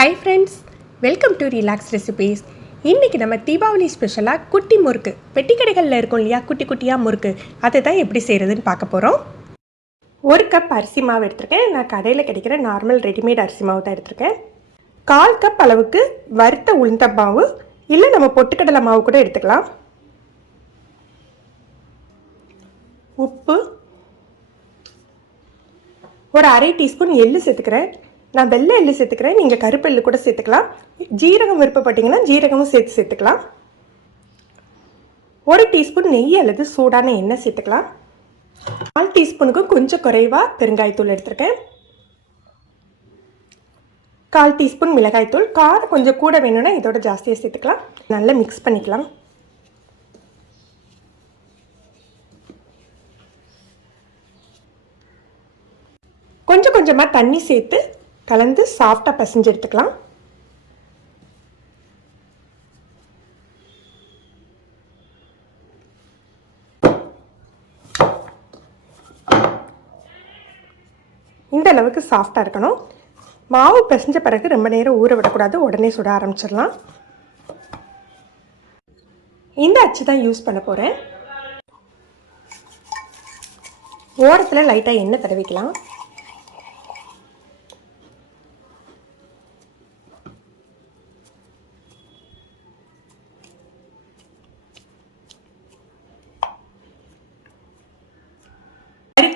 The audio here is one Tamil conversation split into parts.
Hi friends, welcome to Relax Recipes. இன்னைக்கு நம்ம தீபாவளி ஸ்பெஷலா குட்டி முறுக்கு பெட்டி கடைகள்ல இருக்கும் இல்லையா குட்டி குட்டியா முறுக்கு அதை தான் எப்படி செய்யறதுன்னு பார்க்க போறோம். 1 கப் அரிசி மாவு எடுத்துர்க்கேன். நான் கடையில் கிடைக்கிற நார்மல் ரெடிமேட் அரிசி மாவு தான் எடுத்துர்க்கேன். 1/4 கப் அளவுக்கு வறுத்த உளுந்த மாவு இல்ல நம்ம பொட்டுக்கடலை மாவு கூட எடுத்துக்கலாம். உப்பு, ஒரு 1/2 டீஸ்பூன் எள்ளு சேர்த்துக்கிறேன். நான் வெள்ளை எள்ளு சேர்த்துக்கிறேன், நீங்கள் கருப்பு எள்ளு கூட சேர்த்துக்கலாம். ஜீரகம் விருப்பப்பட்டீங்கன்னா ஜீரகமும் சேர்த்துக்கலாம். 1 டீஸ்பூன் நெய் அல்லது சூடான எண்ணெய் சேர்த்துக்கலாம். 4 டீஸ்பூனுக்கும் கொஞ்சம் குறைவாக பெருங்காயத்தூள் எடுத்துருக்கேன். 1/4 டீஸ்பூன் மிளகாய்த்தூள். காரம் கொஞ்சம் கூட வேணும்னா இதோட ஜாஸ்தியாக சேர்த்துக்கலாம். நல்லா மிக்ஸ் பண்ணிக்கலாம். கொஞ்சம் கொஞ்சமாக தண்ணி சேர்த்து கலந்து சாஃப்டாக பசைஞ்சு எடுத்துக்கலாம். இந்த அளவுக்கு சாஃப்டாக இருக்கணும். மாவு பிசைஞ்ச பிறகு ரொம்ப நேரம் ஊற விடக்கூடாது, உடனே சுட ஆரம்பிச்சிடலாம். இந்த அச்சு தான் யூஸ் பண்ண போகிறேன். ஓரத்தில் லைட்டாக எண்ணெய் தடவிக்கலாம்.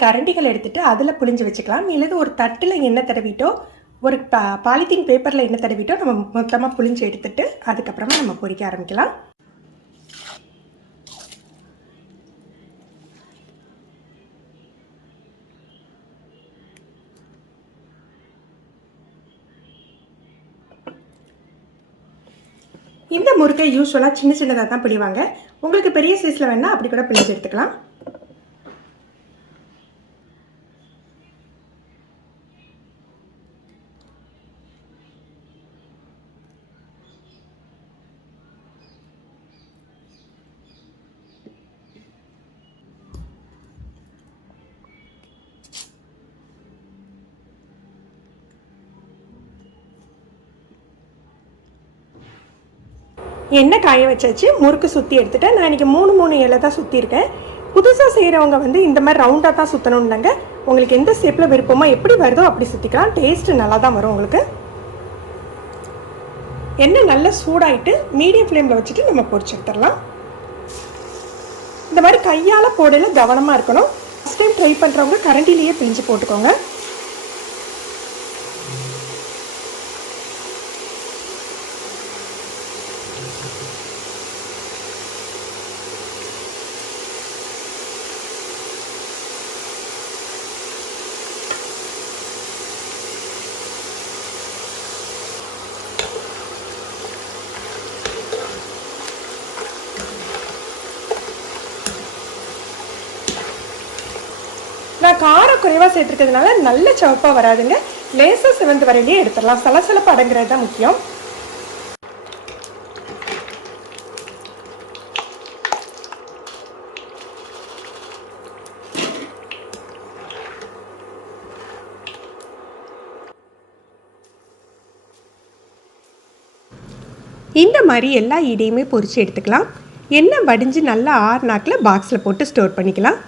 கரண்டிகள் எடுத்துட்டு அதில் புளிஞ்சு வச்சுக்கலாம். இல்லது ஒரு தட்டில் எண்ணெய் தடவிட்டோ ஒரு பாலித்தீன் பேப்பரில் எண்ணெய் தடவிட்டோ நம்ம மொத்தமாக புளிஞ்சு எடுத்துட்டு அதுக்கப்புறமா நம்ம பொரிக்க ஆரம்பிக்கலாம். இந்த முறுக்கை யூஸ்வலாக சின்ன சின்னதாக தான் பிடிவாங்க. உங்களுக்கு பெரிய சைஸில் வேணால் அப்படி கூட பிழிஞ்சு எடுத்துக்கலாம். எண்ணெய் காய வச்சாச்சு. முறுக்கு சுற்றி எடுத்துகிட்டேன். நான் இன்றைக்கி 3 இலை தான் சுற்றிருக்கேன். புதுசாக செய்கிறவங்க இந்த மாதிரி ரவுண்டாக தான் சுற்றணுன்னாங்க. உங்களுக்கு எந்த ஷேப்பில் விருப்பமோ எப்படி வருதோ அப்படி சுற்றிக்கலாம். டேஸ்ட்டு நல்லா தான் வரும் உங்களுக்கு. எண்ணெய் நல்லா சூடாயிட்டு மீடியம் ஃப்ளேமில் வச்சுட்டு நம்ம பொரிச்சு எடுத்துடலாம். இந்த மாதிரி கையால் போடல கவனமாக இருக்கணும். ஃபஸ்ட் டைம் ட்ரை பண்ணுறவங்க கரண்டிலேயே பிழிஞ்சு போட்டுக்கோங்க. நான் காரம் குறைவாக சேர்த்துருக்கிறதுனால நல்ல சிவப்பாக வராதுங்க. லேசாக சிவந்து வரையிலே எடுத்துடலாம். சலசலப்பு அடங்குறது தான் முக்கியம். இந்த மாதிரி எல்லா இடையுமே பொரிச்சு எடுத்துக்கலாம். எண்ணெய் வடிஞ்சு நல்லா ஆறுநாக்கில் பாக்ஸில் போட்டு ஸ்டோர் பண்ணிக்கலாம்.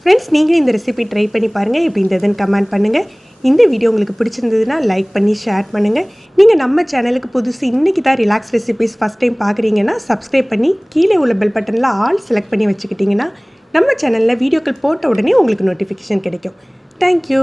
ஃப்ரெண்ட்ஸ், நீங்களும் இந்த ரெசிபி ட்ரை பண்ணி பாருங்கள். எப்படி இருந்ததுன்னு கமெண்ட் பண்ணுங்கள். இந்த வீடியோ உங்களுக்கு பிடிச்சிருந்ததுன்னா லைக் பண்ணி ஷேர் பண்ணுங்கள். நீங்கள் நம்ம சேனலுக்கு புதுசு இன்றைக்கி தான் ரிலாக்ஸ் ரெசிபிஸ் ஃபஸ்ட் டைம் பார்க்குறீங்கன்னா சப்ஸ்கிரைப் பண்ணி கீழே உள்ள பெல் பட்டனில் ஆல் செலக்ட் பண்ணி வச்சுக்கிட்டிங்கன்னா நம்ம சேனலில் வீடியோக்கள் போட்ட உடனே உங்களுக்கு நோட்டிஃபிகேஷன் கிடைக்கும். தேங்க்யூ.